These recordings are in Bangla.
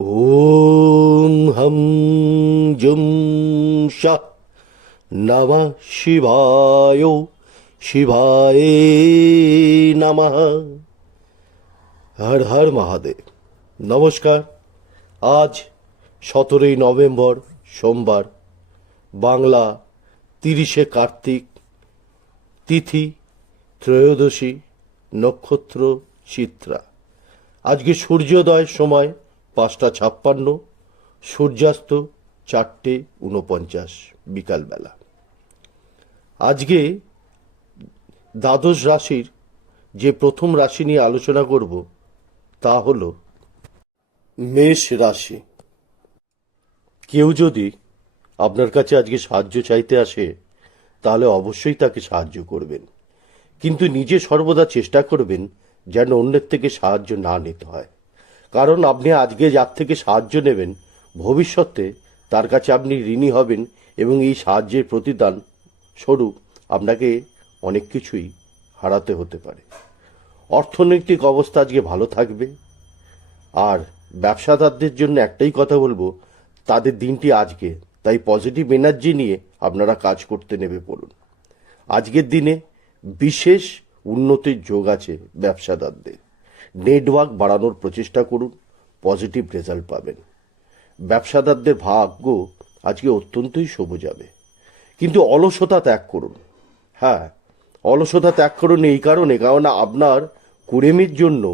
ওম হম জুম শাহ নমঃ শিবায় শিবায় নমঃ। হর হর মহাদেব। নমস্কার। আজ 17ই নভেম্বর সোমবার, বাংলা 30শে কার্তিক, তিথি ত্রয়োদশী, নক্ষত্র চিত্রা। আজকে সূর্যোদয় সময় 5টা 56, সূর্যাস্ত 4টে 49 বিকালবেলা। আজকে দ্বাদশ রাশির যে প্রথম রাশি নিয়ে আলোচনা করব তা হল মেষ রাশি। কেউ যদি আপনার কাছে আজকে সাহায্য চাইতে আসে তাহলে অবশ্যই তাকে সাহায্য করবেন, কিন্তু নিজে সর্বদা চেষ্টা করবেন যেন অন্যের থেকে সাহায্য না নিতে হয়। কারণ আপনি আজকে যার থেকে সাহায্য নেবেন, ভবিষ্যতে তার কাছে আপনি ঋণী হবেন এবং এই সাহায্যের প্রতিদান স্বরূপ আপনাকে অনেক কিছুই হারাতে হতে পারে। অর্থনৈতিক অবস্থা আজকে ভালো থাকবে। আর ব্যবসাদারদের জন্য একটাই কথা বলবো, তাদের দিনটি আজকে, তাই পজিটিভ এনার্জি নিয়ে আপনারা কাজ করতে নেমে পড়ুন। আজকের দিনে বিশেষ উন্নতির যোগ আছে ব্যবসাদারদের। নেটওয়ার্ক বাড়ানোর প্রচেষ্টা করুন, পজিটিভ রেজাল্ট পাবেন। ব্যবসাদারদের ভাগ্য আজকে অত্যন্তই শুভ যাবে, কিন্তু অলসতা ত্যাগ করুন। হ্যাঁ, অলসতা ত্যাগ করুন এই কারণে, কারণ আপনার কুড়েমির জন্য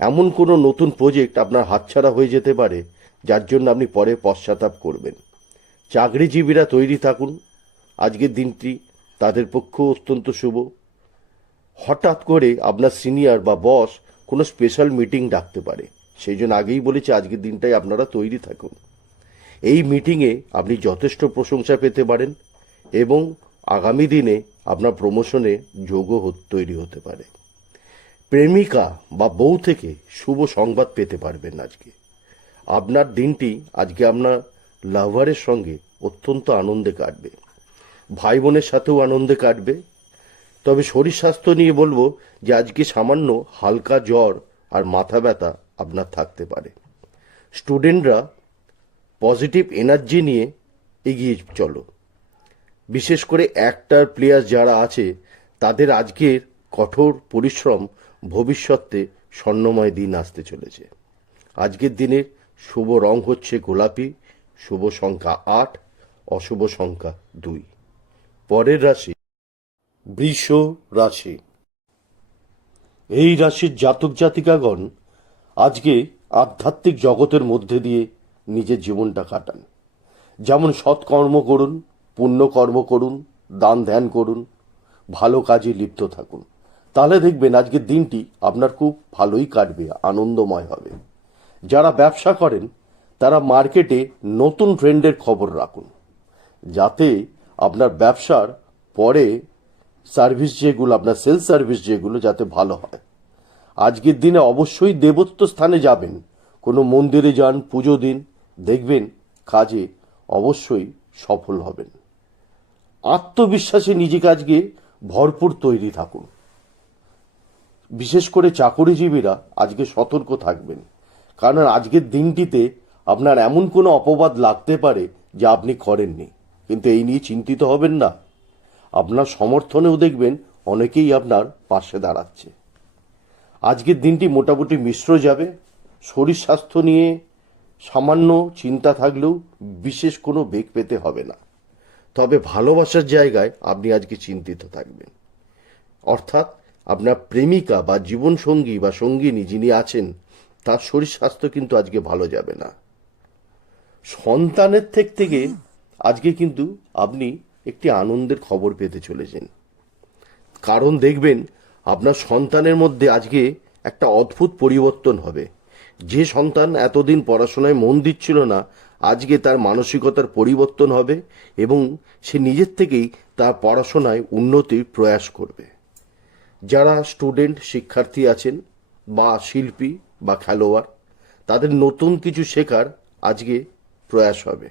এমন কোনো নতুন প্রজেক্ট আপনার হাতছাড়া হয়ে যেতে পারে, যার জন্য আপনি পরে পশ্চাতাপ করবেন। চাকরিজীবীরা তৈরি থাকুন, আজকের দিনটি তাদের পক্ষেও অত্যন্ত শুভ। হঠাৎ করে আপনার সিনিয়র বা বস কোনো স্পেশাল মিটিং ডাকতে পারে, সেই জন্য আগেই বলেছি আজকের দিনটাই আপনারা তৈরি থাকুন। এই মিটিংয়ে আপনি যথেষ্ট প্রশংসা পেতে পারেন এবং আগামী দিনে আপনার প্রমোশনে যোগও তৈরি হতে পারে। প্রেমিকা বা বউ থেকে শুভ সংবাদ পেতে পারবেন আজকে। আপনার দিনটি আজকে আপনার লাভারের সঙ্গে অত্যন্ত আনন্দে কাটবে, ভাই বোনের সাথেও আনন্দে কাটবে। তবে শরীর স্বাস্থ্য নিয়ে বলবো যে আজকে সামান্য হালকা জ্বর আর মাথা ব্যথা আপনার থাকতে পারে। স্টুডেন্টরা পজিটিভ এনার্জি নিয়ে এগিয়ে চলো। বিশেষ করে অ্যাক্টর প্লেয়ার যারা আছে তাদের আজকের কঠোর পরিশ্রম ভবিষ্যতে স্বর্ণময় দিন আসতে চলেছে। আজকের দিনের শুভ রং হচ্ছে গোলাপি, শুভ সংখ্যা 8, অশুভ সংখ্যা 2। পরের রাশি বৃষ রাশি। এই রাশির জাতক জাতিকাগণ আজকে আধ্যাত্মিক জগতের মধ্যে দিয়ে নিজের জীবনটা কাটান। যেমন সৎকর্ম করুন, পুণ্যকর্ম করুন, দান ধ্যান করুন, ভালো কাজে লিপ্ত থাকুন। তাহলে দেখবেন আজকের দিনটি আপনার খুব ভালোই কাটবে, আনন্দময় হবে। যারা ব্যবসা করেন তারা মার্কেটে নতুন ট্রেন্ডের খবর রাখুন, যাতে আপনার ব্যবসার পরে সার্ভিস যেগুলো, আপনার সেলস সার্ভিস যেগুলো যাতে ভালো হয়। আজকের দিনে অবশ্যই দেবত্ব স্থানে যাবেন, কোনো মন্দিরে যান, পুজো দিন, দেখবেন কাজে অবশ্যই সফল হবেন। আত্মবিশ্বাসে নিজেকে আজকে ভরপুর তৈরি থাকুন। বিশেষ করে চাকরিজীবীরা আজকে সতর্ক থাকবেন, কারণ আজকের দিনটিতে আপনার এমন কোনো অপবাদ লাগতে পারে যা আপনি করেননি, কিন্তু এই নিয়ে চিন্তিত হবেন না। আপনার সমর্থনেও দেখবেন অনেকেই আপনার পাশে দাঁড়াচ্ছে। আজকের দিনটি মোটামুটি মিশ্র যাবে। শরীর স্বাস্থ্য নিয়ে সামান্য চিন্তা থাকলেও বিশেষ কোনো বেগ পেতে হবে না। তবে ভালোবাসার জায়গায় আপনি আজকে চিন্তিত থাকবেন, অর্থাৎ আপনার প্রেমিকা বা জীবনসঙ্গী বা সঙ্গিনী যিনি আছেন তার শরীর স্বাস্থ্য কিন্তু আজকে ভালো যাবে না। সন্তানের থেকে আজকে কিন্তু আপনি একটি আনন্দের খবর পেতে চলেছেন, কারণ দেখবেন আপনার সন্তানের মধ্যে আজকে একটা অদ্ভুত পরিবর্তন হবে। যে সন্তান এতদিন পড়াশোনায় মন দিচ্ছিল না, আজকে তার মানসিকতার পরিবর্তন হবে এবং সে নিজের থেকেই তার পড়াশোনায় উন্নতির প্রয়াস করবে। যারা স্টুডেন্ট শিক্ষার্থী আছেন বা শিল্পী বা খেলোয়াড়, তাদের নতুন কিছু শেখার আজকে প্রয়াস হবে।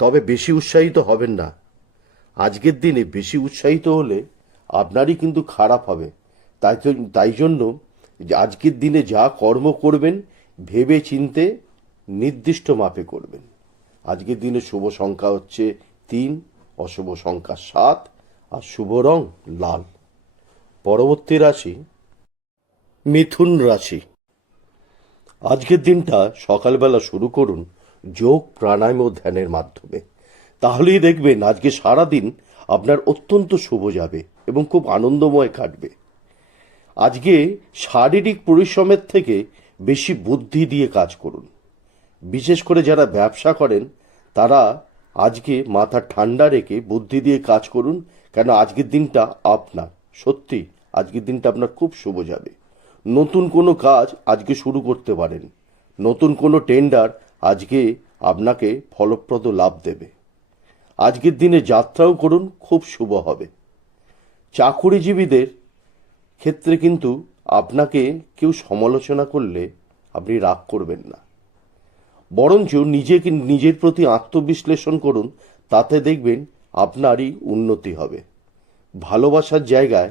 তবে বেশি উৎসাহিত হবেন না। আজকের দিনে বেশি উৎসাহিত হলে আপনারই কিন্তু খারাপ হবে। তাই জন্য আজকের দিনে যা কর্ম করবেন ভেবে চিনতে নির্দিষ্ট মাপে করবেন। আজকের দিনে শুভ সংখ্যা হচ্ছে 3, অশুভ সংখ্যা 7 আর শুভ রং লাল। পরবর্তী রাশি মিথুন রাশি। আজকের দিনটা সকালবেলা শুরু করুন যোগ, প্রাণায়াম ও ধ্যানের মাধ্যমে। তাহলেই দেখবেন আজকে সারাদিন আপনার অত্যন্ত শুভ যাবে এবং খুব আনন্দময় কাটবে। আজকে শারীরিক পরিশ্রমের থেকে বেশি বুদ্ধি দিয়ে কাজ করুন। বিশেষ করে যারা ব্যবসা করেন তারা আজকে মাথা ঠান্ডা রেখে বুদ্ধি দিয়ে কাজ করুন, কেন আজকের দিনটা আপনার, সত্যি আজকের দিনটা আপনার খুব শুভ যাবে। নতুন কোনো কাজ আজকে শুরু করতে পারেন। নতুন কোনো টেন্ডার আজকে আপনাকে ফলপ্রদ লাভ দেবে। আজকের দিনে যাত্রাও করুন, খুব শুভ হবে। চাকুরিজীবীদের ক্ষেত্রে কিন্তু আপনাকে কেউ সমালোচনা করলে আপনি রাগ করবেন না, বরঞ্চ নিজেকে নিজের প্রতি আত্মবিশ্লেষণ করুন, তাতে দেখবেন আপনারই উন্নতি হবে। ভালোবাসার জায়গায়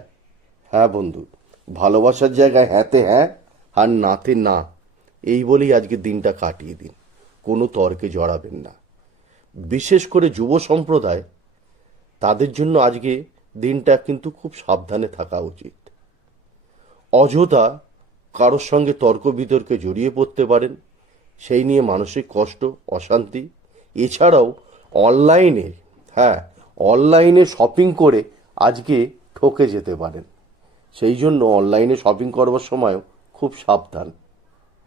হ্যাঁ বন্ধু, ভালোবাসার জায়গায় হ্যাঁতে হ্যাঁ আর নাতে না, এই বলেই আজকে দিনটা কাটিয়ে দিন। কোনো তর্কে জড়াবেন না। বিশেষ করে যুব সম্প্রদায়, তাদের জন্য আজকে দিনটা কিন্তু খুব সাবধানে থাকা উচিত। অযথা কারোর সঙ্গে তর্ক বিতর্কে জড়িয়ে পড়তে পারেন, সেই নিয়ে মানসিক কষ্ট, অশান্তি। এছাড়াও অনলাইনে অনলাইনে শপিং করে আজকে ঠকে যেতে পারেন। সেই জন্য অনলাইনে শপিং করবার সময়ও খুব সাবধান।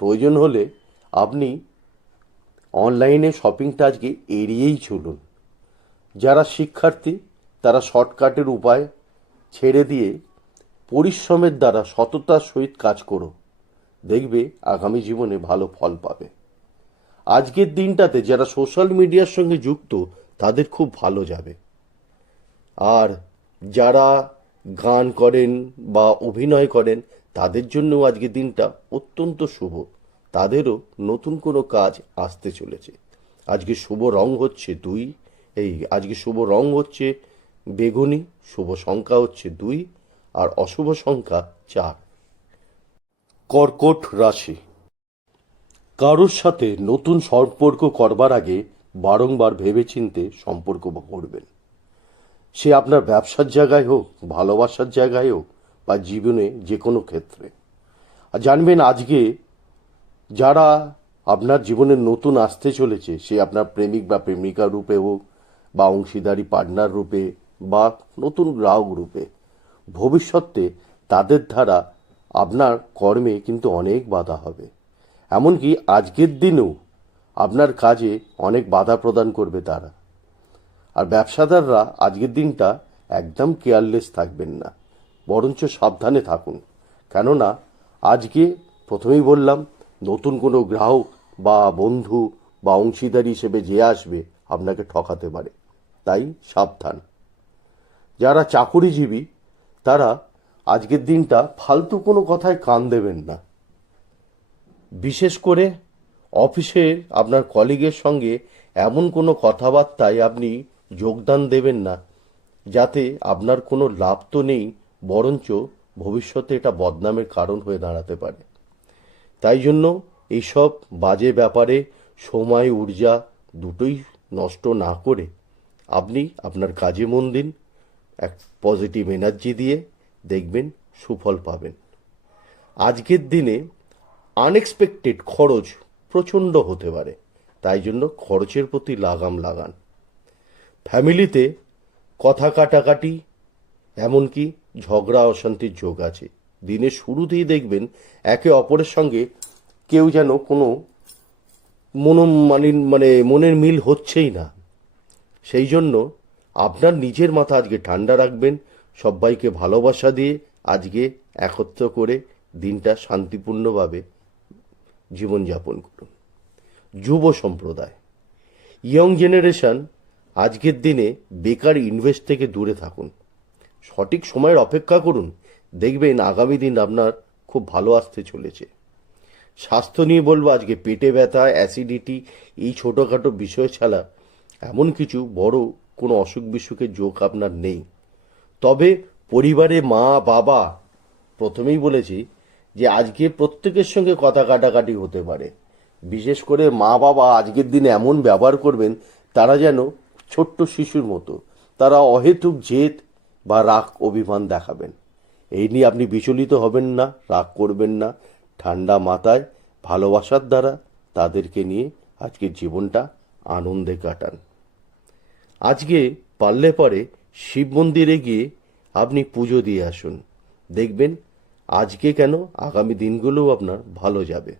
প্রয়োজন হলে আপনি অনলাইনে শপিংটা আজকে এড়িয়েই চলুন। যারা শিক্ষার্থী তারা শর্টকাটের উপায় ছেড়ে দিয়ে পরিশ্রমের দ্বারা সততার সহিত কাজ করো, দেখবে আগামী জীবনে ভালো ফল পাবে। আজকের দিনটাতে যারা সোশ্যাল মিডিয়ার সঙ্গে যুক্ত তাদের খুব ভালো যাবে। আর যারা গান করেন বা অভিনয় করেন তাদের জন্যও আজকের দিনটা অত্যন্ত শুভ। তাদেরও নতুন কোনো কাজ আসতে চলেছে। আজকে শুভ রং হচ্ছে আজকে শুভ রং হচ্ছে বেগুনি, শুভ সংখ্যা হচ্ছে 2 আর অশুভ সংখ্যা 4। কর্কট রাশি। কারোর সাথে নতুন সম্পর্ক করবার আগে বারংবার ভেবেচিন্তে সম্পর্ক করবেন। সে আপনার ব্যবসার জায়গায় হোক, ভালোবাসার জায়গায় হোক বা জীবনে যে কোনো ক্ষেত্রে। আর জানবেন আজকে যারা আপনার জীবনে নতুন আসতে চলেছে, সে আপনার প্রেমিক বা প্রেমিকা রূপে হোক বা অংশীদারি পার্টনার রূপে বা নতুন গ্রাহক রূপে, ভবিষ্যতে তাদের দ্বারা আপনার কর্মে কিন্তু অনেক বাধা হবে। এমনকি আজকের দিনেও আপনার কাজে অনেক বাধা প্রদান করবে তারা। আর ব্যবসাদাররা আজকের দিনটা একদম কেয়ারলেস থাকবেন না, বরঞ্চ সাবধানে থাকুন। কেননা আজকে প্রথমেই বললাম, নতুন কোনো গ্রাহক বা বন্ধু বা অংশীদারি হিসেবে যে আসবে আপনাকে ঠকাতে পারে, তাই সাবধান। যারা চাকুরিজীবী তারা আজকের দিনটা ফালতু কোনো কথায় কান দেবেন না। বিশেষ করে অফিসে আপনার কলিগের সঙ্গে এমন কোনো কথাবার্তায় আপনি যোগদান দেবেন না যাতে আপনার কোনো লাভ তো নেই, বরঞ্চ ভবিষ্যতে এটা বদনামের কারণ হয়ে দাঁড়াতে পারে। তাই জন্য এইসব বাজে ব্যাপারে সময়, ঊর্জা দুটোই নষ্ট না করে আপনি আপনার কাজে মন দিন। এক পজিটিভ এনার্জি দিয়ে দেখবেন সুফল পাবেন। আজকের দিনে আনএক্সপেক্টেড খরচ প্রচণ্ড হতে পারে, তাই জন্য খরচের প্রতি লাগাম লাগান। ফ্যামিলিতে কথা কাটাকাটি, এমনকি ঝগড়া অশান্তির যোগ আছে। দিনের শুরুতেই দেখবেন একে অপরের সঙ্গে কেউ যেন কোনো মনের মিল হচ্ছেই না। সেই জন্য আপনার নিজের মাথা আজকে ঠান্ডা রাখবেন, সবাইকে ভালোবাসা দিয়ে আজকে একত্র করে দিনটা শান্তিপূর্ণভাবে জীবনযাপন করুন। যুব সম্প্রদায়, ইয়ং জেনারেশন, আজকের দিনে বেকার ইনভেস্ট থেকে দূরে থাকুন। সঠিক সময়ের অপেক্ষা করুন, দেখবেন আগামী দিন আপনার খুব ভালো আসতে চলেছে। স্বাস্থ্য নিয়ে বলবো, আজকে পেটে ব্যথা, অ্যাসিডিটি, এই ছোটোখাটো বিষয় ছাড়া এমন কিছু বড় কোনো অসুখ বিসুখের যোগ আপনার নেই। তবে পরিবারে মা বাবা, প্রথমেই বলেছি যে আজকে প্রত্যেকের সঙ্গে কথা কাটাকাটি হতে পারে, বিশেষ করে মা বাবা আজকের দিনে এমন ব্যবহার করবেন, তারা যেন ছোট্ট শিশুর মতো। তারা অহেতুক জেদ বা রাগ অভিমান দেখাবেন। এই নিয়ে আপনি বিচলিত হবেন না, রাগ করবেন না। ঠান্ডা মাথায় ভালোবাসার দ্বারা তাদেরকে নিয়ে আজকের জীবনটা আনন্দে কাটান। আজকে পারলে পরে শিব মন্দিরে গিয়ে আপনি পুজো দিয়ে আসুন। দেখবেন আজকে কেন আগামী দিনগুলোও আপনার ভালো যাবে।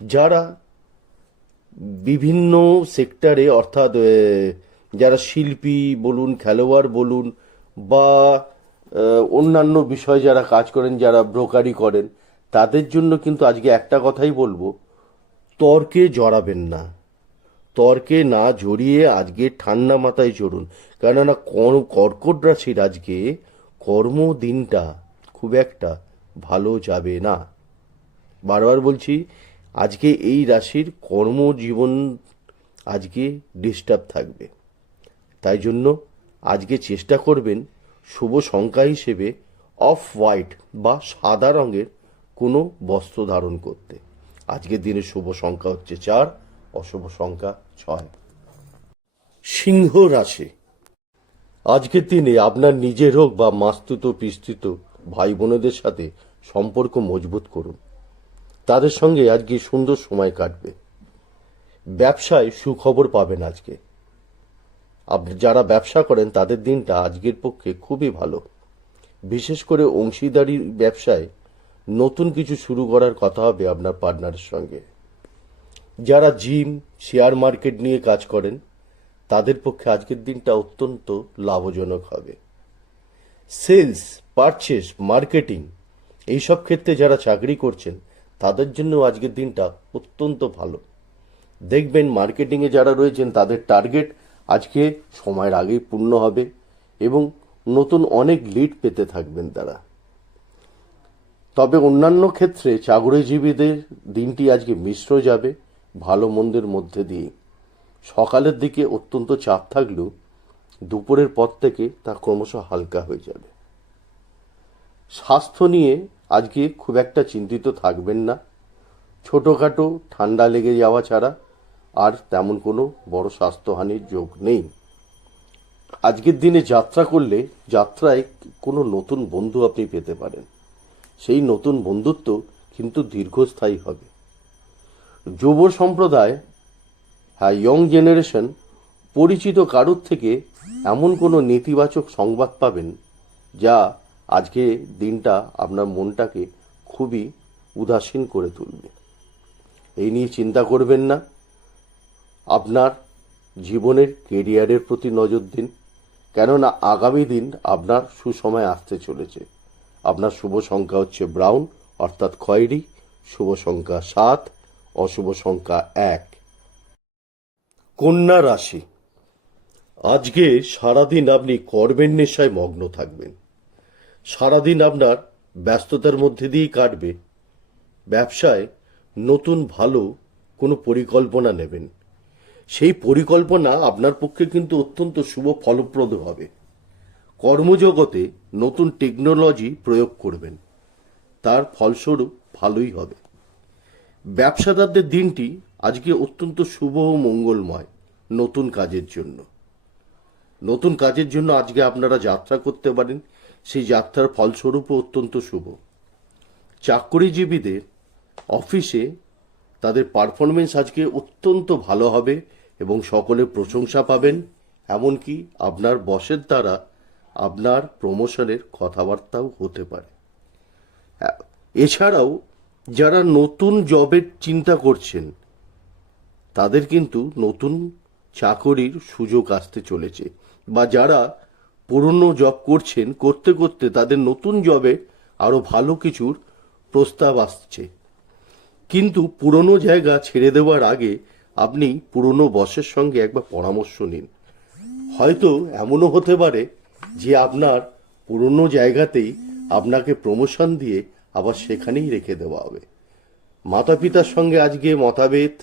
যারা বিভিন্ন সেক্টরে, অর্থাৎ যারা শিল্পী বলুন, খেলোয়াড় বলুন, বা অন্যান্য বিষয়ে যারা কাজ করেন, যারা ব্রোকারি করেন, তাদের জন্য কিন্তু আজকে একটা কথাই বলবো, তর্কে জড়াবেন না। তর্কে না জড়িয়ে আজকে ঠান্ডা মাথায় চড়ুন। কেননা কর্কট রাশির আজকে কর্মদিনটা খুব একটা ভালো যাবে না। বারবার বলছি, আজকে এই রাশির কর্মজীবন আজকে ডিস্টার্ব থাকবে। তাই জন্য আজকে চেষ্টা করবেন শুভ সংখ্যা হিসেবে অফ হোয়াইট বা সাদা রঙের কোনো বস্ত্র ধারণ করতে। আজকের দিনে শুভ সংখ্যা হচ্ছে 4, অশুভ সংখ্যা 6। সিংহ রাশি। আজকের দিনে আপনার নিজের হোক বা মাস্তুত পিস্তুত ভাই বোনেদের সাথে সম্পর্ক মজবুত করুন। তাদের সঙ্গে আজকে সুন্দর সময় কাটবে। ব্যবসায় সুখবর পাবেন আজকে। আপনি যারা ব্যবসা করেন তাদের দিনটা আজকের পক্ষে খুবই ভালো। বিশেষ করে অংশীদারি ব্যবসায় নতুন কিছু শুরু করার কথা হবে আপনার পার্টনারের সঙ্গে। যারা জিম, শেয়ার মার্কেট নিয়ে কাজ করেন তাদের পক্ষে আজকের দিনটা অত্যন্ত লাভজনক হবে। সেলস, পারচেস, মার্কেটিং এইসব ক্ষেত্রে যারা চাকরি করছেন তাদের জন্য আজকের দিনটা অত্যন্ত ভালো। দেখবেন মার্কেটিংয়ে যারা রয়েছেন তাদের টার্গেট আজকে সময়ের আগেই পূর্ণ হবে এবং নতুন অনেক লিড পেতে থাকবেন তারা। তবে অন্যান্য ক্ষেত্রে চাকরিজীবীদের দিনটি আজকে মিশ্র যাবে, ভালো মন্দের মধ্যে দিয়ে। সকালের দিকে অত্যন্ত চাপ থাকলেও দুপুরের পর থেকে তা ক্রমশ হালকা হয়ে যাবে। স্বাস্থ্য নিয়ে আজকে খুব একটা চিন্তিত থাকবেন না। ছোটোখাটো ঠান্ডা লেগে যাওয়া ছাড়া আর তেমন কোনো বড় স্বাস্থ্যহানির যোগ নেই। আজকের দিনে যাত্রা করলে যাত্রায় কোনো নতুন বন্ধু আপনি পেতে পারেন। সেই নতুন বন্ধুত্ব কিন্তু দীর্ঘস্থায়ী হবে। যুব সম্প্রদায়, ইয়ং জেনারেশন পরিচিত কারোর থেকে এমন কোনো নেতিবাচক সংবাদ পাবেন যা আজকে দিনটা আপনার মনটাকে খুবই উদাসীন করে তুলবে। এই নিয়ে চিন্তা করবেন না। আপনার জীবনের কেরিয়ারের প্রতি নজর দিন, কেননা আগামী দিন আপনার সুসময় আসতে চলেছে। আপনার শুভ সংখ্যা হচ্ছে ব্রাউন অর্থাৎ খয়েরি, শুভ সংখ্যা 7, অশুভ সংখ্যা 1। কন্যা রাশি। আজকে সারাদিন আপনি কর্মের নেশায় মগ্ন থাকবেন। সারাদিন আপনার ব্যস্ততার মধ্যে দিয়েই কাটবে। ব্যবসায় নতুন ভালো কোনো পরিকল্পনা নেবেন। সেই পরিকল্পনা আপনার পক্ষে কিন্তু অত্যন্ত শুভ ফলপ্রদ হবে। কর্মজগতে নতুন টেকনোলজি প্রয়োগ করবেন, তার ফলস্বরূপ ভালোই হবে। ব্যবসাদারদের দিনটি আজকে অত্যন্ত শুভ ও মঙ্গলময়। নতুন কাজের জন্য আজকে আপনারা যাত্রা করতে পারেন। সেই যাত্রার ফলস্বরূপও অত্যন্ত শুভ। চাকরিজীবীদের অফিসে তাদের পারফরমেন্স আজকে অত্যন্ত ভালো হবে এবং সকলে প্রশংসা পাবেন। এমনকি আপনার বসের দ্বারা আপনার প্রমোশনের কথাবার্তাও হতে পারে। এছাড়াও যারা নতুন জবের চিন্তা করছেন তাদের কিন্তু নতুন চাকরির সুযোগ আসতে চলেছে, বা যারা পুরনো জব করছেন করতে করতে তাদের নতুন জবে আরো ভালো কিছুর প্রস্তাব আসছে। কিন্তু পুরনো জায়গা ছেড়ে দেওয়ার আগে আপনি পুরনো বসের সঙ্গে একবার পরামর্শ নিন। হয়তো এমনও হতে পারে যে আপনার পুরনো জায়গাতেই আপনাকে প্রমোশন দিয়ে আবার সেখানেই রেখে দেওয়া হবে। মাতা পিতার সঙ্গে আজকে মতভেদ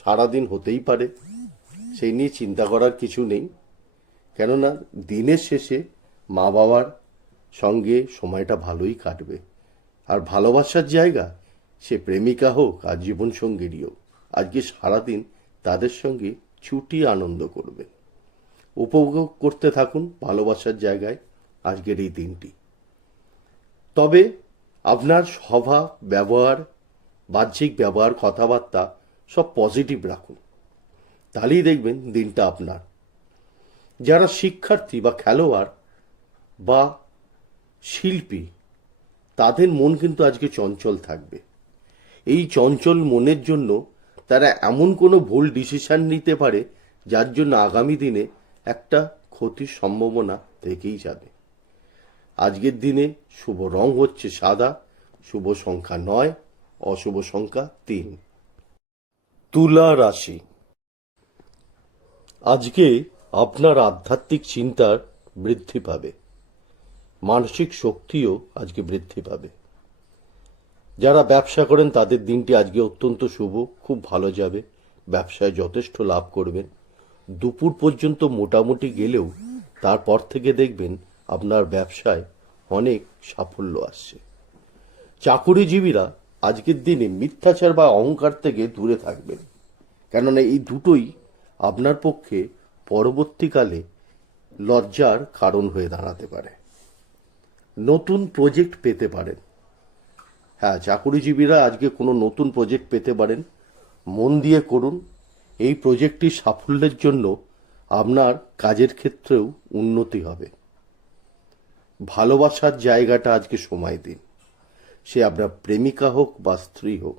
সারাদিন হতেই পারে, সেই নিয়ে চিন্তা করার কিছু নেই। কেননা দিনের শেষে মা বাবার সঙ্গে সময়টা ভালোই কাটবে। আর ভালোবাসার জায়গা সে প্রেমিকা হোক আর জীবনসঙ্গীরই হোক, আজকে সারাদিন তাদের সঙ্গে ছুটি আনন্দ করবেন। উপভোগ করতে থাকুন ভালোবাসার জায়গায় আজকের এই দিনটি। তবে আপনার স্বভাব, ব্যবহার, বাহ্যিক ব্যবহার, কথাবার্তা সব পজিটিভ রাখুন, তাহলেই দেখবেন দিনটা আপনার। যারা শিক্ষার্থী বা খেলোয়াড় বা শিল্পী, তাদের মন কিন্তু আজকে চঞ্চল থাকবে। এই চঞ্চল মনের জন্য তারা এমন কোনো ভুল ডিসিশন নিতে পারে যার জন্য আগামী দিনে একটা ক্ষতির সম্ভাবনা থেকেই যাবে। আজকের দিনে শুভ রং হচ্ছে সাদা, শুভ সংখ্যা 9, অশুভ সংখ্যা 3। তুলা রাশি, আজকে আপনার আধ্যাত্মিক চিন্তার বৃদ্ধি পাবে, মানসিক শক্তিও আজকে বৃদ্ধি পাবে। যারা ব্যবসা করেন তাদের দিনটি আজকে অত্যন্ত শুভ, খুব ভালো যাবে, ব্যবসায় যথেষ্ট লাভ করবেন। দুপুর পর্যন্ত মোটামুটি গেলেও তারপর থেকে দেখবেন আপনার ব্যবসায় অনেক সাফল্য আসছে। চাকুরিজীবীরা আজকের দিনে মিথ্যাচার বা অহংকার থেকে দূরে থাকবেন, কেননা এই দুটোই আপনার পক্ষে পরবর্তীকালে লজ্জার কারণ হয়ে দাঁড়াতে পারে। নতুন প্রজেক্ট পেতে পারেন। হ্যাঁ, চাকুরিজীবীরা আজকে কোনো নতুন প্রজেক্ট পেতে পারেন, মন দিয়ে করুন। এই প্রজেক্টটির সাফল্যের জন্য আপনার কাজের ক্ষেত্রেও উন্নতি হবে। ভালোবাসার জায়গাটা আজকে সময় দিন, সে আপনার প্রেমিকা হোক বা স্ত্রী হোক,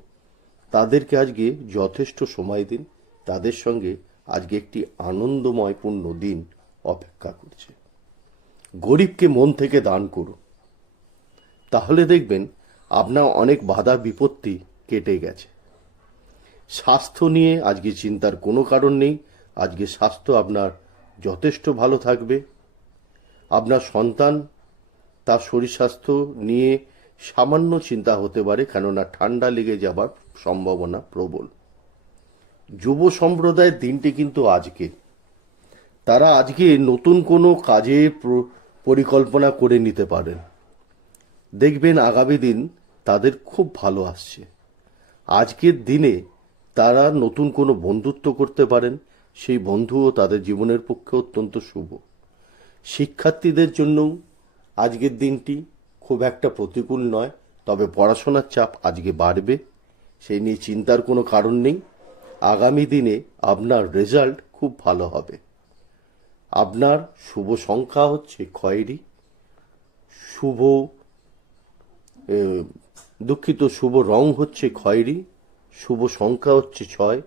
তাদেরকে আজকে যথেষ্ট সময় দিন। তাদের সঙ্গে আজকে একটি আনন্দময়পূর্ণ দিন অপেক্ষা করছে। গরিবকে মন থেকে দান করুন, তাহলে দেখবেন আপনার অনেক বাধা বিপত্তি কেটে গেছে। স্বাস্থ্য নিয়ে আজকে চিন্তার কোনো কারণ নেই, আজকে স্বাস্থ্য আপনার যথেষ্ট ভালো থাকবে। আপনার সন্তান, তার শরীর স্বাস্থ্য নিয়ে সামান্য চিন্তা হতে পারে, কেননা ঠান্ডা লেগে যাবার সম্ভাবনা প্রবল। যুব সম্প্রদায়ের দিনটি কিন্তু আজকে, তারা আজকে নতুন কোনো কাজের পরিকল্পনা করে নিতে পারেন। দেখবেন আগামী দিন তাদের খুব ভালো আসছে। আজকের দিনে তারা নতুন কোনো বন্ধুত্ব করতে পারেন, সেই বন্ধুও তাদের জীবনের পক্ষে অত্যন্ত শুভ। শিক্ষার্থীদের জন্যও আজকের দিনটি খুব একটা প্রতিকূল নয়, তবে পড়াশোনার চাপ আজকে বাড়বে, সেই নিয়ে চিন্তার কোনো কারণ নেই। আগামী দিনে আপনার রেজাল্ট খুব ভালো হবে। আপনার শুভ সংখ্যা হচ্ছে খয়েরি, শুভ রং হচ্ছে খয়েরি, শুভ সংখ্যা হচ্ছে 6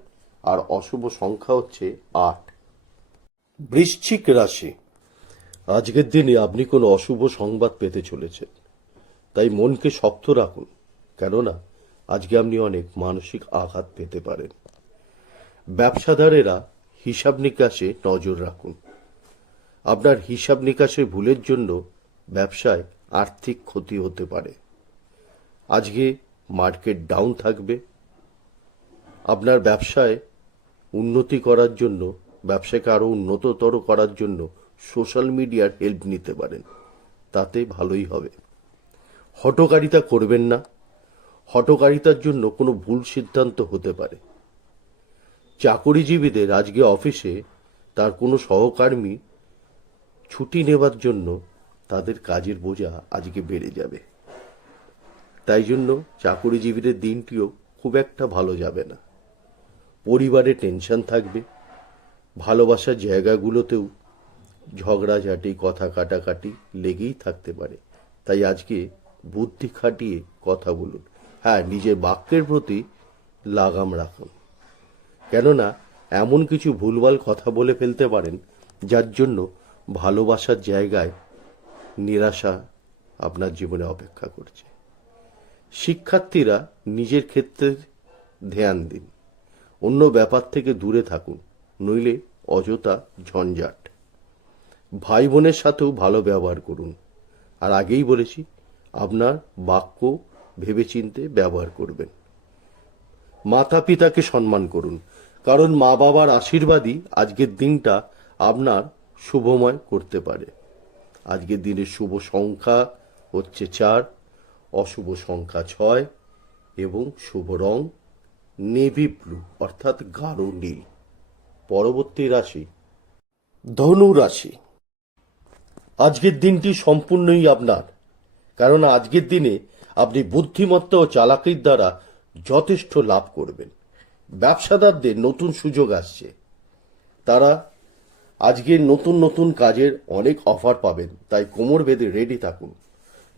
আর অশুভ সংখ্যা হচ্ছে 8। বৃশ্চিক রাশি, আজকের দিনে আপনি কোনো অশুভ সংবাদ পেতে চলেছেন, তাই মনকে শক্ত রাখুন, কেননা আজকে আপনি অনেক মানসিক আঘাত পেতে পারেন। ব্যবসাদারেরা হিসাব নিকাশে নজর রাখুন। আপনার হিসাব নিকাশে ভুলের জন্য ব্যবসায় আর্থিক ক্ষতি হতে পারে। আজকে মার্কেট ডাউন থাকবে। আপনার ব্যবসায় উন্নতি করার জন্য, ব্যবসাকে আরও উন্নততর করার জন্য সোশ্যাল মিডিয়ার হেল্প নিতে পারেন, তাতে ভালোই হবে। হঠকারিতা করবেন না, হঠকারিতার জন্য কোনো ভুল সিদ্ধান্ত হতে পারে। চাকুরিজীবীদের আজকে অফিসে তার কোনো সহকর্মী ছুটি নেবার জন্য তাদের কাজের বোঝা আজকে বেড়ে যাবে। তাই জন্য চাকুরিজীবীদের দিনটিও খুব একটা ভালো যাবে না। পরিবারে টেনশন থাকবে, ভালোবাসার জায়গাগুলোতেও ঝগড়াঝাটি, কথা কাটাকাটি লেগেই থাকতে পারে। তাই আজকে বুদ্ধি খাটিয়ে কথা বলুন। হ্যাঁ, নিজের বাক্যের প্রতি লাগাম রাখুন, কেননা এমন কিছু ভুলভাল কথা বলে ফেলতে পারেন যার জন্য ভালোবাসার জায়গায় নিরাশা আপনার জীবনে অপেক্ষা করছে। শিক্ষার্থীরা নিজের ক্ষেত্রে ধ্যান দিন, অন্য ব্যাপার থেকে দূরে থাকুন, নইলে অযথা ঝঞ্ঝাট। ভাই বোনের সাথেও ভালো ব্যবহার করুন। আর আগেই বলেছি, আপনার বাক্য ভেবেচিন্তে ব্যবহার করবেন। মাতা পিতাকে সম্মান করুন, কারণ মা বাবার আশীর্বাদই আজকের দিনটা আপনার শুভময় করতে পারে। আজকের দিনের শুভ সংখ্যা হচ্ছে 4, অশুভ সংখ্যা 6, এবং শুভ রং নেভি ব্লু অর্থাৎ গাঢ় নীল। পরবর্তী রাশি ধনু রাশি। আজকের দিনটি সম্পূর্ণই আপনার, কারণ আজকের দিনে আপনি বুদ্ধিমত্তা ও চালাকির দ্বারা যথেষ্ট লাভ করবেন। ব্যবসাদারদের নতুন সুযোগ আসছে, তারা আজকে নতুন নতুন কাজের অনেক অফার পাবেন, তাই কোমর বেঁধে রেডি থাকুন।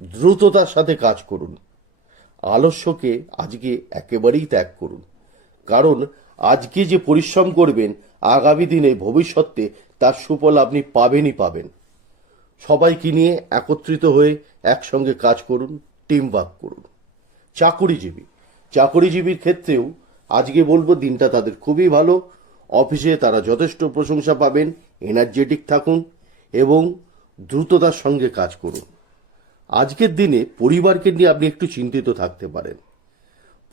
দ্রুততার সাথে কাজ করুন, আলস্যকে আজকে একেবারেই ত্যাগ করুন, কারণ আজকে যে পরিশ্রম করবেন আগামী দিনে ভবিষ্যতে তার সুফল আপনি পাবেনই পাবেন। সবাইকে নিয়ে একত্রিত হয়ে একসঙ্গে কাজ করুন, টিম ওয়ার্ক করুন। চাকরিজীবীর ক্ষেত্রেও আজকে বলবো দিনটা তাদের খুবই ভালো। অফিসে তারা যথেষ্ট প্রশংসা পাবেন। এনার্জেটিক থাকুন এবং দ্রুততার সঙ্গে কাজ করুন। আজকের দিনে পরিবারকে নিয়ে আপনি একটু চিন্তিত থাকতে পারেন।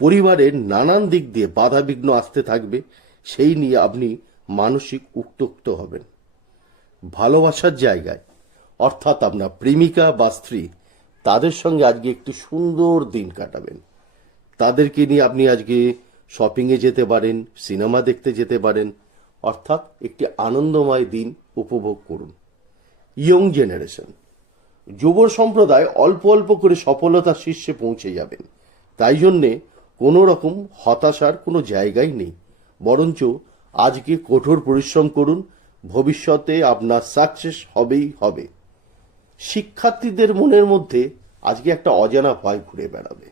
পরিবারের নানান দিক দিয়ে বাধা বিঘ্ন আসতে থাকবে, সেই নিয়ে আপনি মানসিক উত্ত্যক্ত হবেন। ভালোবাসার জায়গায় অর্থাৎ আপনার প্রেমিকা বা স্ত্রী, তাদের সঙ্গে আজকে একটু সুন্দর দিন কাটাবেন। তাদেরকে নিয়ে আপনি আজকে শপিংয়ে যেতে পারেন, সিনেমা দেখতে যেতে পারেন, অর্থাৎ একটি আনন্দময় দিন উপভোগ করুন। ইয়ং জেনারেশন, যুব সম্প্রদায় অল্প অল্প করে সফলতার শীর্ষে পৌঁছে যাবেন। তাই জন্যে কোনো রকম হতাশার কোনো জায়গাই নেই, বরঞ্চ আজকে কঠোর পরিশ্রম করুন, ভবিষ্যতে আপনার সাকসেস হবেই হবে। শিক্ষার্থীদের মনের মধ্যে আজকে একটা অজানা ভয় ঘুরে বেড়াবে,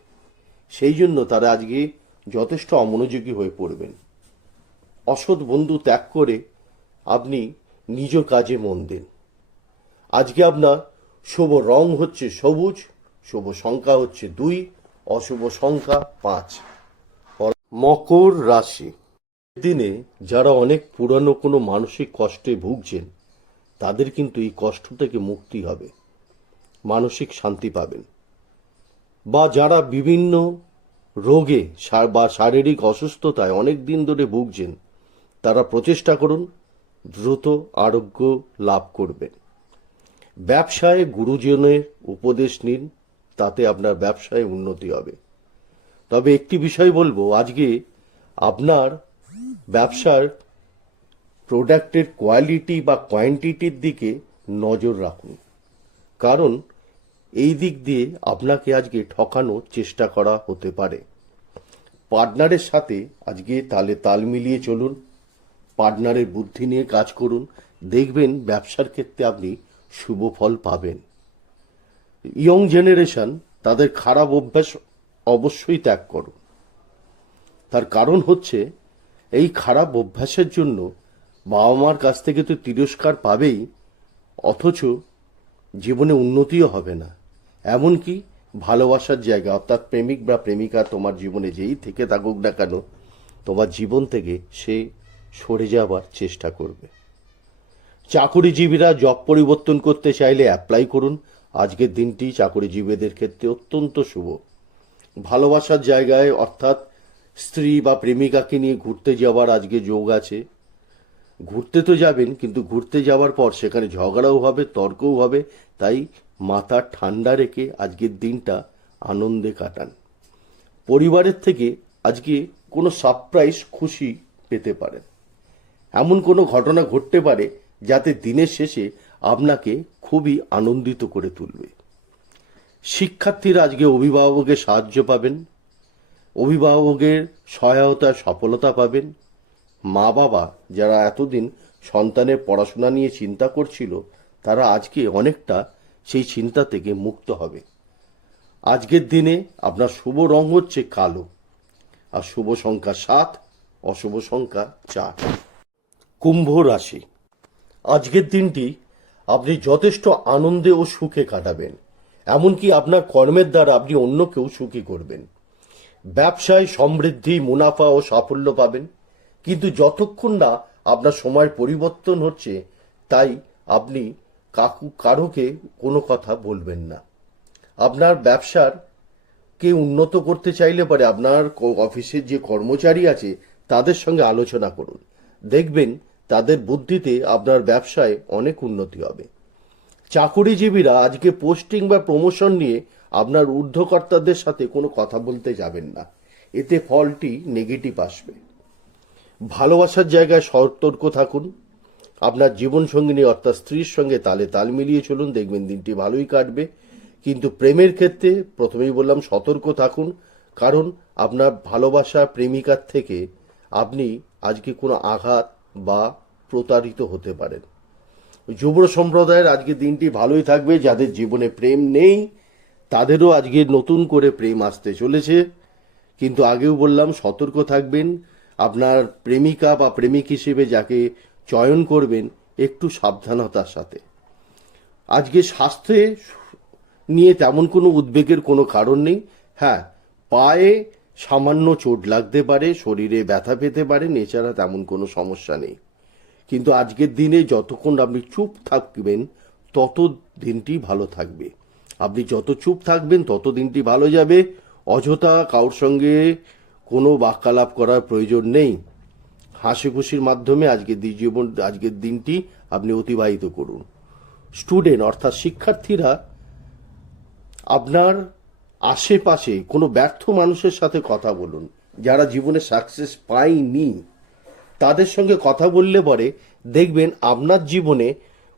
সেই জন্য তারা আজকে যথেষ্ট অমনোযোগী হয়ে পড়বেন। অসৎ বন্ধু ত্যাগ করে আপনি নিজ কাজে মন দিন। আজকে আপনার শুভ রং হচ্ছে সবুজ, শুভ সংখ্যা হচ্ছে 2, অশুভ সংখ্যা 5। মকর রাশি। দিনে যারা অনেক পুরানো কোনো মানসিক কষ্টে ভুগছেন, তাদের কিন্তু এই কষ্ট থেকে মুক্তি হবে, মানসিক শান্তি পাবেন। বা যারা বিভিন্ন রোগে বা শারীরিক অসুস্থতায় অনেক দিন ধরে ভুগছেন, তারা প্রচেষ্টা করুন, দ্রুত আরোগ্য লাভ করবেন। ব্যবসায় গুরুজনের উপদেশ নিন, তাতে আপনার ব্যবসায় উন্নতি হবে। তবে একটি বিষয় বলবো, আজকে আপনার ব্যবসার প্রোডাক্টের কোয়ালিটি বা কোয়ান্টিটির দিকে নজর রাখুন, কারণ এই দিক দিয়ে আপনাকে আজকে ঠকানোর চেষ্টা করা হতে পারে। পার্টনারের সাথে আজকে তাল মিলিয়ে চলুন, পার্টনারের বুদ্ধি নিয়ে কাজ করুন, দেখবেন ব্যবসার ক্ষেত্রে আপনি শুভ ফল পাবেন। ইয়ং জেনারেশন, তাদের খারাপ অভ্যাস অবশ্যই ত্যাগ করুন। তার কারণ হচ্ছে এই খারাপ অভ্যাসের জন্য বাবা মার কাছ থেকে তো তিরস্কার পাবেই, অথচ জীবনে উন্নতিও হবে না। এমনকি ভালোবাসার জায়গা অর্থাৎ প্রেমিক বা প্রেমিকা তোমার জীবনে যেই থেকে থাকুক না কেন, তোমার জীবন থেকে সে সরে যাবার চেষ্টা করবে। চাকরিজীবীরা জব পরিবর্তন করতে চাইলে অ্যাপ্লাই করুন। আজকের দিনটি চাকরিজীবীদের ক্ষেত্রে অত্যন্ত শুভ। ভালোবাসার জায়গায় অর্থাৎ স্ত্রী বা প্রেমিকাকে নিয়ে ঘুরতে যাওয়ার আজকে যোগ আছে। ঘুরতে তো যাবেন, কিন্তু ঘুরতে যাওয়ার পর সেখানে ঝগড়াও হবে, তর্কও হবে, তাই মাথা ঠান্ডা রেখে আজকের দিনটা আনন্দে কাটান। পরিবারের থেকে আজকে কোনো সারপ্রাইজ খুশি পেতে পারেন। এমন কোনো ঘটনা ঘটতে পারে যাতে দিনের শেষে আপনাকে খুবই আনন্দিত করে তুলবে। শিক্ষার্থীরা আজকে অভিভাবকের সাহায্য পাবেন, অভিভাবকের সহায়তায় সফলতা পাবেন। মা বাবা যারা এতদিন সন্তানের পড়াশোনা নিয়ে চিন্তা করছিল, তারা আজকে অনেকটা সেই চিন্তা থেকে মুক্ত হবে। আজকের দিনে আপনার শুভ রং হচ্ছে কালো, আর শুভ সংখ্যা 7, অশুভ সংখ্যা 4। কুম্ভ রাশি। আজকের দিনটি আপনি যথেষ্ট আনন্দে ও সুখে কাটাবেন, এমনকি আপনার কর্মের দ্বারা আপনি অন্যকেও সুখী করবেন। ব্যবসায় সমৃদ্ধি, মুনাফা ও সাফল্য পাবেন, কিন্তু যতক্ষণ না আপনার সময় পরিবর্তন হচ্ছে, তাই আপনি কারোকে কোনো কথা বলবেন না। আপনার ব্যবসার কে উন্নত করতে চাইলে পরে আপনার অফিসের যে কর্মচারী আছে তাদের সঙ্গে আলোচনা করুন, দেখবেন তাদের বুদ্ধিতে আপনার ব্যবসায় অনেক উন্নতি হবে। চাকরিজীবীরা আজকে পোস্টিং বা প্রমোশন নিয়ে আপনার ঊর্ধ্বকর্তাদের সাথে কোনো কথা বলতে যাবেন না। এতে ফলটি নেগেটিভ আসবে। ভালোবাসার জায়গায় সতর্ক থাকুন। আপনার জীবনসঙ্গিনী অর্থাৎ স্ত্রীর সঙ্গে তালে তাল মিলিয়ে চলুন, দেখবেন দিনটি ভালোই কাটবে। কিন্তু প্রেমের ক্ষেত্রে প্রথমেই বললাম সতর্ক থাকুন, কারণ আপনার ভালোবাসা প্রেমিকার থেকে আপনি আজকে কোনো আঘাত বা প্রতারিত হতে পারেন। যুব সম্প্রদায়ের আজকে দিনটি ভালোই থাকবে। যাদের জীবনে প্রেম নেই তাদেরও আজকে নতুন করে প্রেম আসতে চলেছে। কিন্তু আগেও বললাম সতর্ক থাকবেন। আপনার প্রেমিকা বা প্রেমিক হিসেবে যাকে চয়ন করবেন একটু সাবধানতার সাথে। আজকে স্বাস্থ্যে নিয়ে তেমন কোনো উদ্বেগের কোনো কারণ নেই। হ্যাঁ, পায়ে সামান্য চোট লাগতে পারে, শরীরে ব্যথা পেতে পারেন, এছাড়া তেমন কোনো সমস্যা নেই। কিন্তু আজকের দিনে যতক্ষণ আপনি চুপ থাকবেন তত দিনটি ভালো থাকবে। আপনি যত চুপ থাকবেন তত দিনটি ভালো যাবে। অযথা কারোর সঙ্গে কোনো বাক্যালাপ করার প্রয়োজন নেই। হাসি খুশির মাধ্যমে আজকের দিনটি আপনি অতিবাহিত করুন। স্টুডেন্ট অর্থাৎ শিক্ষার্থীরা আপনার আশেপাশে কোনো ব্যর্থ মানুষের সাথে কথা বলুন। যারা জীবনে সাকসেস পায়নি তাদের সঙ্গে কথা বললে পরে দেখবেন আপনার জীবনে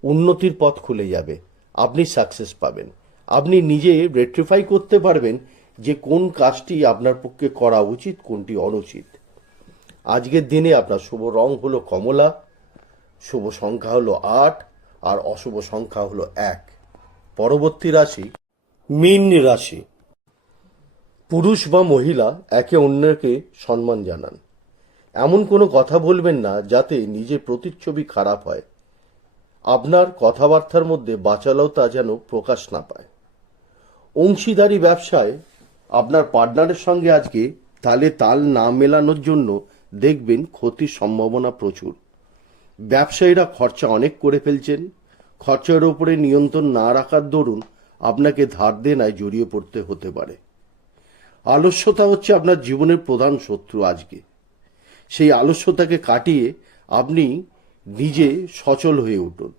উন্নতির পথ খুলে যাবে, আপনি সাকসেস পাবেন। আপনি নিজে রেকটিফাই করতে পারবেন যে কোন কাজটি আপনার পক্ষে করা উচিত, কোনটি অনুচিত। আজকের দিনে আপনার শুভ রং হলো কমলা, শুভ সংখ্যা হলো 8 আর অশুভ সংখ্যা হলো 1। পরবর্তী রাশি মীন রাশি। পুরুষ বা মহিলা একে অন্যকে সম্মান জানান। এমন কোনো কথা বলবেন না যাতে নিজের প্রতিচ্ছবি খারাপ হয়। আপনার কথাবার্তার মধ্যে বাচালতা যেন প্রকাশ না পায়। অংশীদারি ব্যবসায় আপনার পার্টনারের সঙ্গে আজকে তালে তাল না মেলানোর জন্য দেখবেন ক্ষতির সম্ভাবনা প্রচুর। ব্যবসায়ীরা খরচা অনেক করে ফেলছেন। খরচার উপরে নিয়ন্ত্রণ না রাখার দরুন আপনাকে ধার দেনায় জড়িয়ে পড়তে হতে পারে। আলস্যতা হচ্ছে আপনার জীবনের প্রধান শত্রু। আজকে সেই আলস্যতাকে কাটিয়ে আপনি নিজে সচল হয়ে উঠুন,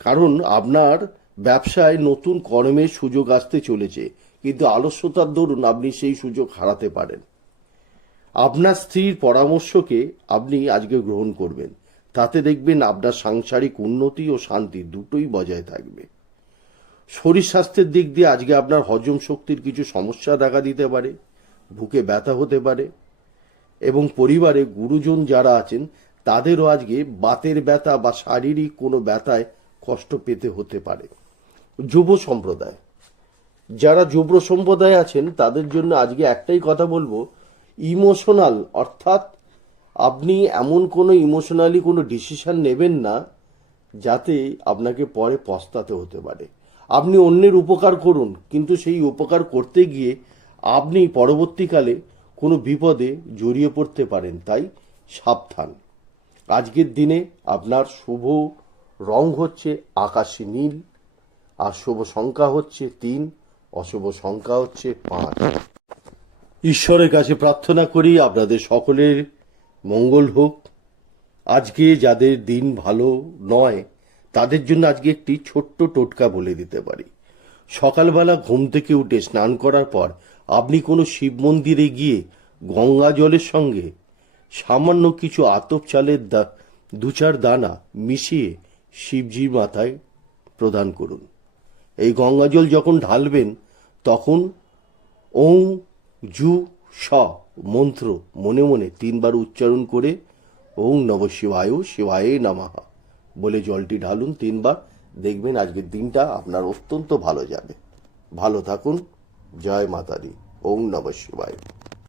কারণ আপনার ব্যবসায় নতুন কর্মের সুযোগ আসতে চলেছে, কিন্তু আলস্যতার দরুন আপনি সেই সুযোগ হারাতে পারেন। আপনার স্ত্রীর পরামর্শকে আপনি আজকে গ্রহণ করবেন, তাতে দেখবেন আপনার সাংসারিক উন্নতি ও শান্তি দুটোই বজায় থাকবে। শরীর স্বাস্থ্যের দিক দিয়ে আজকে আপনার হজম শক্তির কিছু সমস্যা দেখা দিতে পারে, বুকে ব্যথা হতে পারে, এবং পরিবারে গুরুজন যারা আছেন তাদেরও আজকে বাতের ব্যথা বা শারীরিক কোনো ব্যথায় কষ্ট পেতে হতে পারে। যুব সম্প্রদায়, যারা যুব সম্প্রদায় আছেন তাদের জন্য আজকে একটাই কথা বলবো, ইমোশনাল অর্থাৎ আপনি এমন কোনো ইমোশনালি কোনো ডিসিশন নেবেন না যাতে আপনাকে পরে পস্তাতে হতে পারে। আপনি অন্যের উপকার করুন, কিন্তু সেই উপকার করতে গিয়ে আপনি পরবর্তীকালে কোনো বিপদে জড়িয়ে পড়তে পারেন, তাই সাবধান। আজকের দিনে আপনার শুভ রং হচ্ছে আকাশী নীল, আর শুভ সংখ্যা হচ্ছে 3, অশুভ সংখ্যা হচ্ছে 5। ঈশ্বরের কাছে প্রার্থনা করি আপনাদের সকলের মঙ্গল হোক। আজকে যাদের দিন ভালো নয় তাদের জন্য আজকে একটি ছোট্ট টোটকা বলে দিতে পারি। সকালবেলা ঘুম থেকে উঠে স্নান করার পর আপনি কোনো শিব মন্দিরে গিয়ে গঙ্গা জলের সঙ্গে সামান্য কিছু আতপ চালের 2-4 দানা মিশিয়ে শিবজির মাথায় প্রদান করুন। এই গঙ্গা জল যখন ঢালবেন তখন ওং জু স মন্ত্র মনে মনে 3 বার উচ্চারণ করে ওং নমঃ শিবায় শিবায় নমঃ বলে জলটি ঢালুন 3 বার। দেখবেন আজকের দিনটা আপনার অত্যন্ত ভালো যাবে। ভালো থাকুন। জয় মাতা দি। ওং নমঃ শিবায়।